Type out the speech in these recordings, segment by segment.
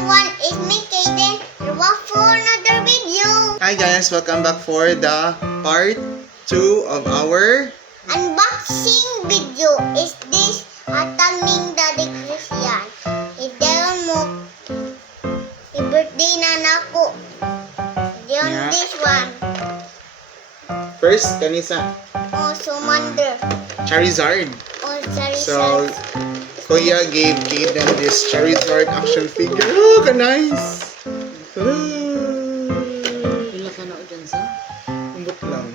everyone, it's me Kaden. We're back for another video. Hi guys, welcome back for the part 2 of our Unboxing video. Is this ataming Daddy Christian? Ideon mo. I-birthday na nako. Ideon Yeah. this one. first kanisa Oh, Sumander. Charizard. Oh, sorry, So Kuya gave Kaden this Charizard action figure. Oh, ka-nice! Pila ka na o dyan sa? Umbot lang.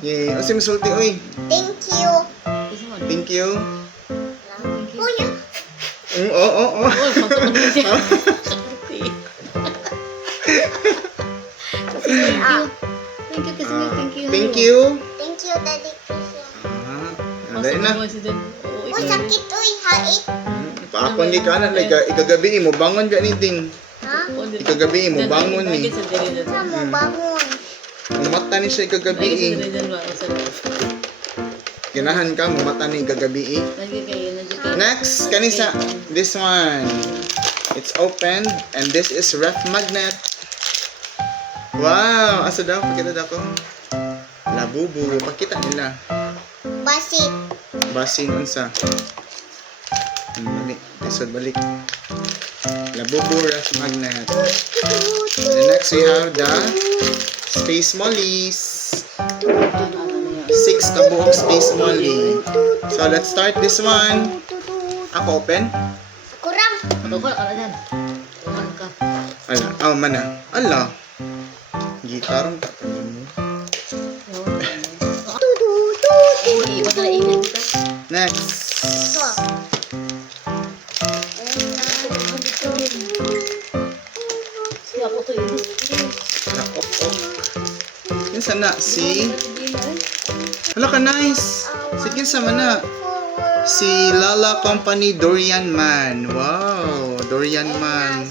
Yay! O si Misulti, oy! Thank you. Isa man. Thank you! Thank you. Kuya. Oo. Uy, pagkakas mo siya. Ah, Thank you kasi thank you. Thank you! thank you, Daddy Christian. Anday na. Oh, sakit, uy. Hait. Paakon ka na, ikagabi mo, bangon ka anything. Ha? Ikagabi mo, bangon ni. Sa mo bangon. Ang mata ni siya ikagabi. Ganahan ka, mo mata ni ikagabi. Next, kanisa, this one. It's opened, and this is ref magnet. Wow! Asa daw? Pakita daw ko. Labubu. Pakita nila. Basit. Basin unsa. Balik. Isod balik. Labubu ref magnet. And next we have the Space Mollies. 6 kabuok Space Molly. So let's start this one. Ako open. Kurang. Tugol ka na dyan. Tuman ka. Ala. Oh, mana. Ala. Gitarong tatanong mo. Iiwan na iiwan dito. Next. Ito. Siya ako to yun. Nakok-ok. Yun sana si... Hala ka, nice. Sige sa mana. Si Lala Company Dorian Man. Wow, Dorian Man.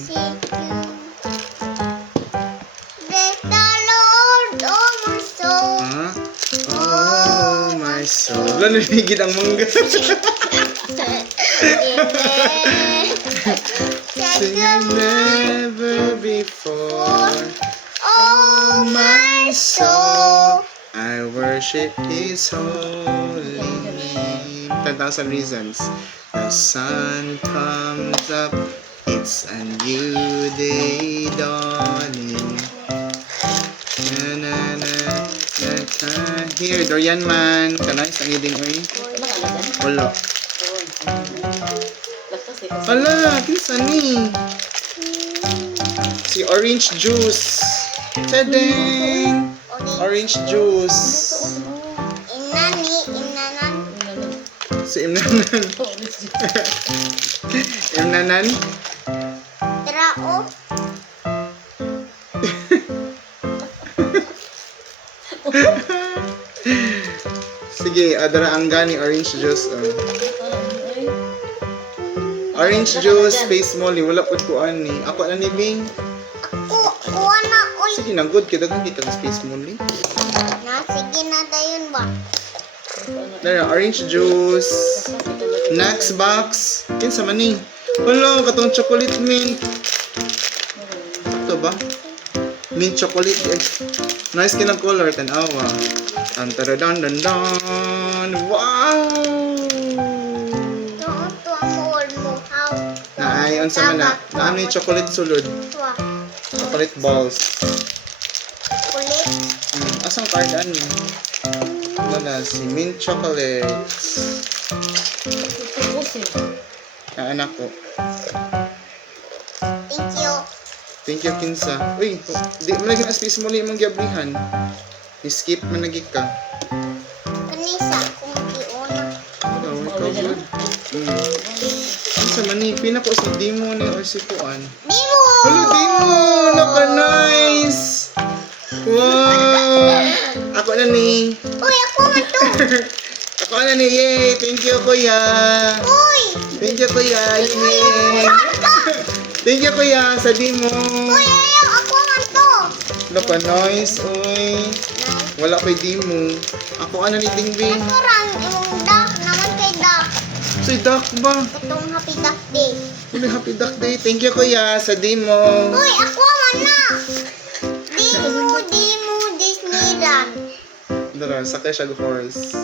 Bless the Lord, oh my soul. Ha? Oh, my soul. Wala naligid ang mangga. Sing never before. Oh my soul. I worship His holy name. 10,000 reasons. The sun comes up, it's a new day dawning. Na na na na na. Here, Dorian Man. Kanay, saniding oy. Wala. Ala, kinsa ni? Si Orange Juice. Tadeng! Orange Juice. Inanan. Si Imnanan. Imnanan. Trao. Sige, adara ang gani Orange Juice. Orange Juice, Space Molly. Wala po ko ani. Ako na ni Bing. Kuha na, uy. Sige na, good. Kita kang kita ng Space Molly. Na, sige na dayon ba? Dara, Orange Juice. Next box. Kinsa man ni? Wala, katong chocolate mint. Ito ba? Mint chocolate. Eh. Nice kinang color. Tanawa. Tan-tara-dan-dan-dan. Wow! Ito ang mall mo. How? Naay, unsa man na. Naano yung chocolate sulod? Ito. Chocolate balls. Kulit. Asang card ano? Ano na, si mint chocolates. Ang anak ko. Thank you. Thank you, Kinsa. Uy, di mo lagi na space mo li mong giablihan. I-skip man lagi ka. Kanisa kung giuna. Oh, ikaw good. Kinsa man ni, pinako si Dimo ni or si Puan. Dimo! Hello, Dimo! Naka-nice! Wow! Ako na ni. Uy, ako man to. Ako na ni. Yay! Thank you, Kuya! Uy! Thank you, Kuya! Yay! Thank you, Kuya! Sa Dimo! Uy, ayaw! Ako man to. Naka-nice, uy. Wala kay Dimo. Ako ano ni Dingbing. Ito ran, yung duck naman kay duck. Si Duck ba? Itong happy duck day. Uy, happy duck day. Thank you, kuya, sa demo. Uy, ako man na. Di mo Disneyland. Dara, sakay siya horse.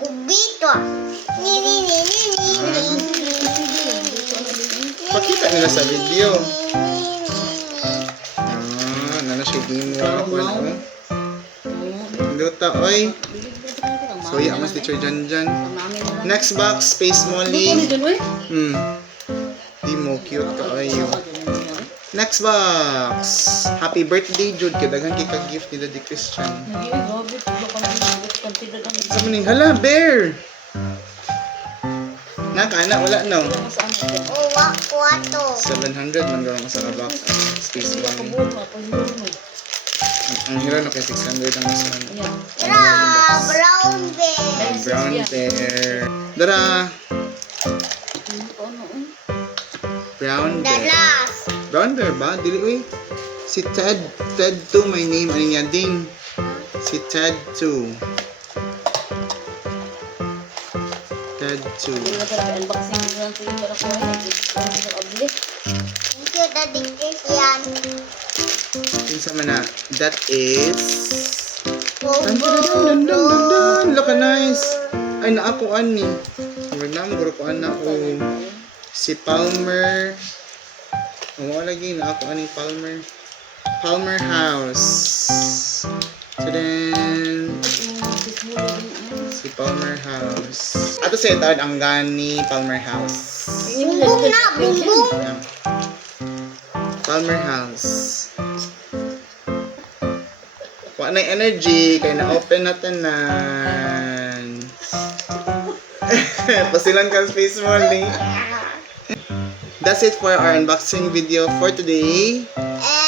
Kubito. Ni. Pakita nila sa video. Nana siya demo. Ako ano. Luta, oy. So, yeah, mas teacher Janjan. Next box, Space Molly. Demo, cute ka ayo. Next box. Happy birthday, Jude. Kadagan kay ka-gift ni Daddy Christian. Sa maning, hala, bear! Naka, wala no. Uwa, kwato. 700 man gawang sa box. Space Molly. Ang hira no kay 600 ang isa. Brown bear. Brown bear. Dara. Brown The bear. last. Brown bear ba? Dili uy. Si Ted. Ted 2 my name. Ano niya ding? Si Ted 2. Ted 2. Thank you, Daddy Christian. Kinsa man na? That is... Bobo. Look nice. Ay naakuan ni. Wala mo ko ana ko. Si Palmer. Wala lagi naakuan ni Palmer. Palmer House. So then si Palmer House. Ato sa tawad ang gani Palmer House. Bumbong na, bumbong. Palmer House. Wa na energy kay na-open na tanan. Pasilan ka Space Molly. That's it for our unboxing video for today.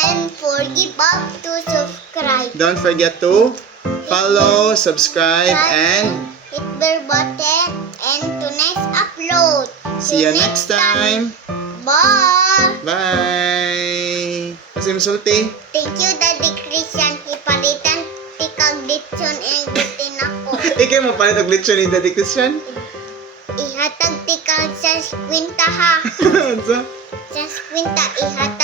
And forgive up to subscribe. Don't forget to follow, subscribe, and hit bell button and to next upload. see you next time. Bye. Bye! Kasi masulti. Thank you, Daddy Christian. Ipalitan tikag ditson ang gutin ako. Ikaw mapalit ang glitch ni Daddy Christian? Ihatag tikag sa kwinta ha. Ano? Sa kwinta ihatag.